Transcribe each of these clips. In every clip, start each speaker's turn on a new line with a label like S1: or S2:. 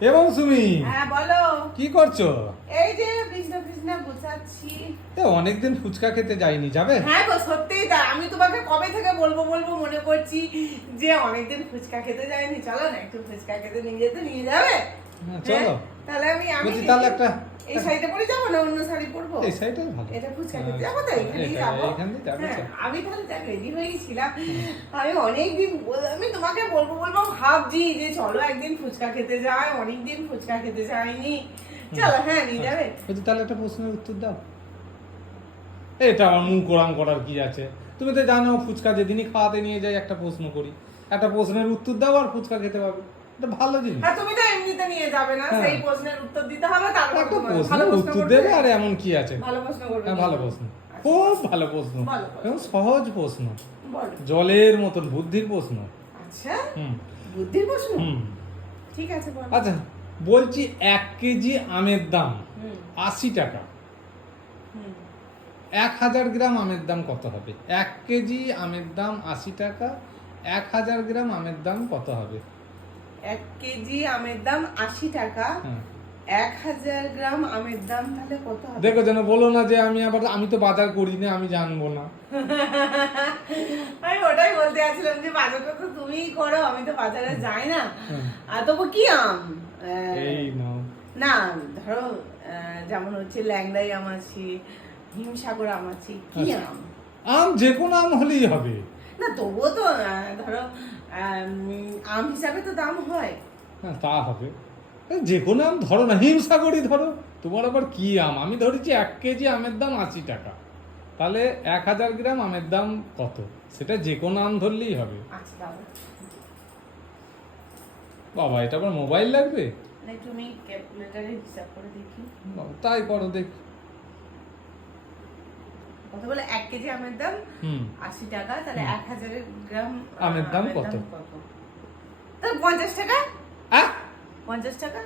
S1: এবং মৌসুমি
S2: হ্যাঁ বলো।
S1: কি করছ?
S2: এই যে বিছনা বিছনা গুছাচ্ছি।
S1: তো অনেকদিন ফুচকা খেতে যাইনি যাবে?
S2: হ্যাঁ গো সত্যিই তা আমি তোমাকে কবে থেকে বলব বলব মনে করছি যে অনেকদিন ফুচকা খেতে যাইনি। চলো না একটু ফুচকা খেতে নিয়ে যেতে নিয়ে যাবে?
S1: হ্যাঁ, চলো।
S2: হ্যাঁ, তাহলে আমি আমি
S1: তাহলে একটা
S2: এই শাড়িটা পরে যাব না অন্য শাড়ি পরবো?
S1: এই সাইডটাই ভালো।
S2: এটা ফুচকা খেতে যাব তো এখানেই হ্যাঁ, আমি তাহলে যা রেডি হয়ে গেছিলাম। আমি অনেকদিন আমি তোমাকে বলব বলব ভাবছি যে চলো একদিন ফুচকা খেতে যাই অনেকদিন ফুচকা খেতে যাইনি। চলো হ্যাঁ নিয়ে যাবে।
S1: তাহলে একটা প্রশ্নের উত্তর দাও। এটা আমার মুখ করার কি আছে? তুমি তো জানো ফুচকা যেদিনই খাওয়াতে নিয়ে যাই একটা প্রশ্ন করি। একটা প্রশ্নের উত্তর দাও আর ফুচকা খেতে এটা ভালো জিনিস।
S2: আর তুমি তো এমনিতে নিয়ে যাবে না
S1: হ্যাঁ।
S2: সেই প্রশ্নের উত্তর দিতে হবে তারপর
S1: একটা প্রশ্নের উত্তর দেবে আর এমন কি আছে?
S2: ভালো প্রশ্ন করবে
S1: হ্যাঁ ভালো প্রশ্ন। খুব ভালো প্রশ্ন। এবং সহজ প্রশ্ন। জলের মতন বুদ্ধির প্রশ্ন।
S2: আচ্ছা। বুদ্ধির প্রশ্ন?
S1: হুম।
S2: ঠিক আছে
S1: আচ্ছা বলছি এক কেজি আমের দাম আশি টাকা। এক হাজার গ্রাম আমের দাম কত হবে? এক কেজি আমের দাম আশি টাকা এক হাজার গ্রাম আমের দাম কত হবে?
S2: এক কেজি আমের দাম আশি টাকা। এক হাজার গ্রাম আমের দাম তাহলে কত হবে?
S1: দেখো যেন বলো না যে আমি আবার আমি তো বাজার করি না আমি জানব না।
S2: আমি ওটাই বলতে যাচ্ছিলাম যে বাজারটা তো তুমিই করো আমি তো বাজারে যাই না। আর তবু কি আম?
S1: এই
S2: না। ধরো যেমন হচ্ছে ল্যাংড়াই আম আছে হিমসাগর আম আছে কি
S1: আচ্ছা।
S2: আম?
S1: আম যে কোনো আম হলেই হবে।
S2: না তবুও তো ধরো আম, হিসাবে তো দাম হয়।
S1: হ্যাঁ তা হবে। যে কোনো আম ধরো না হিমসাগরই ধরো। তোমার আবার কি আম? আমি ধরেছি এক কেজি আমের দাম আশি টাকা। তাহলে এক হাজার গ্রাম আমের দাম কত? সেটা যে কোনো আম ধরলেই হবে।
S2: আচ্ছা
S1: বাবা এটা আবার মোবাইল লাগবে?
S2: তুমি ক্যালকুলেটারে হিসাব করে দেখি।
S1: তাই করো দেখ।
S2: কত বলে? এক কেজি আমের দাম আশি টাকা তাহলে এক হাজার গ্রাম
S1: আমের দাম কত?
S2: তো পঞ্চাশ টাকা? পঞ্চাশ টাকা?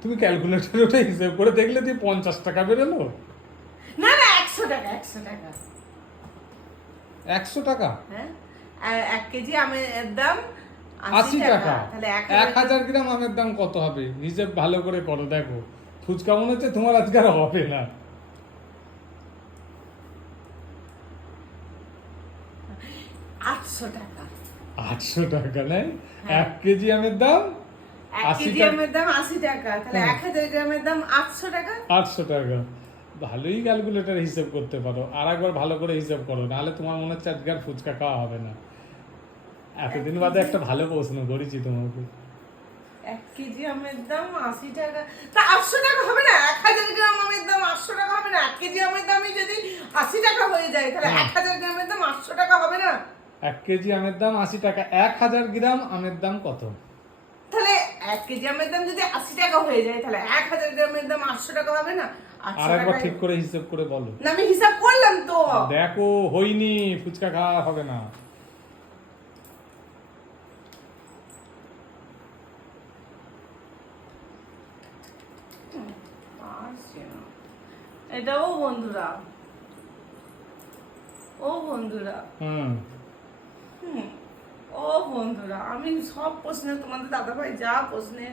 S1: তুমি ক্যালকুলেটর ওটা হিসেব করে দেখলে তুই পঞ্চাশ টাকা বেরোলো।
S2: না না একশো টাকা একশো টাকা।
S1: একশো টাকা?
S2: হ্যাঁ। এক কেজি আমের দাম
S1: আশি টাকা।
S2: তাহলে এক
S1: হাজার গ্রাম আমের দাম কত হবে? হিসেব ভালো করে করো দেখো। ফুচকা মনে হচ্ছে তোমার আজকে আর হবে না।
S2: আটশো টাকা।
S1: আটশো টাকা নেই?
S2: হ্যাঁ।
S1: এক কেজি আমের দাম
S2: এক কেজি আমের দাম আশি টাকা। তাহলে
S1: হ্যাঁ।
S2: এক হাজার গ্রামের দাম আটশো টাকা?
S1: আটশো টাকা। ভালোই ক্যালকুলেটর হিসেব করতে পারো। আর একবার ভালো করে হিসেব করো নাহলে তোমার মনে হচ্ছে আজকে আর ফুচকা খাওয়া হবে না। এতদিন বাদে একটা ভালো প্রশ্ন করেছি তোমাকে।
S2: এক কেজি আমের দাম আশি টাকা। তা আটশো টাকা হবে না? এক হাজার গ্রাম আমের দাম আটশো টাকা হবে না? এক কেজি আমের দামই যদি আশি টাকা হয়ে যায় তাহলে
S1: হ্যাঁ।
S2: এক হাজার গ্রামের দাম আটশো টাকা হবে না?
S1: এক কেজি আমের দাম আশি টাকা। এক হাজার গ্রাম আমের দাম কত?
S2: তাহলে এক কেজি আমের দাম যদি আশি টাকা হয়ে যায় তাহলে এক হাজার গ্রামের দাম আটশো টাকা হবে না? আটশো
S1: আর একবার ঠিক করে হিসেব করে বলো।
S2: না আমি হিসাব করলাম তো।
S1: দেখো হইনি ফুচকা খাওয়া হবে না।
S2: এটাও বন্ধুরা। ও বন্ধুরা।
S1: হুম।
S2: হুম, ও বন্ধুরা আমি সব প্রশ্নে তোমাদের দাদা ভাই যা প্রশ্নে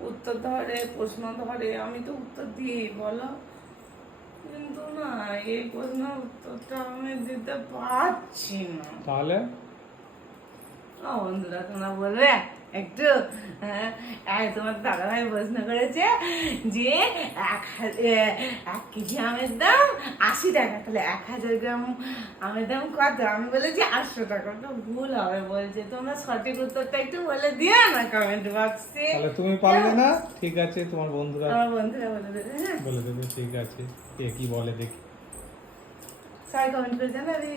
S2: উত্তর ধরে প্রশ্ন ধরে আমি তো উত্তর দিই বলো। কিন্তু না এই প্রশ্নের উত্তরটা আমি দিতে পারছি না।
S1: তাহলে?
S2: ও বন্ধুরা তোমরা বলবে একটু হ্যাঁ, তোমার দাদাভাই প্রশ্ন করেছে যে এক এক কেজি আমের দাম আশি টাকা। তাহলে এক হাজার গ্রাম আমের দাম কত? আমি বলেছি আটশো টাকা। তো ভুল হবে বলছে। তোমরা সঠিক উত্তরটা একটু বলে দিও না কমেন্ট বক্সে
S1: তাহলে তুমি পারলে না? ঠিক আছে তোমার বন্ধুরা
S2: আমার বন্ধুরা বলে দেবে হ্যাঁ।
S1: বলে দেবে ঠিক আছে। কে কি বলে দেখি।
S2: সবাই কমেন্ট করে জানাবে।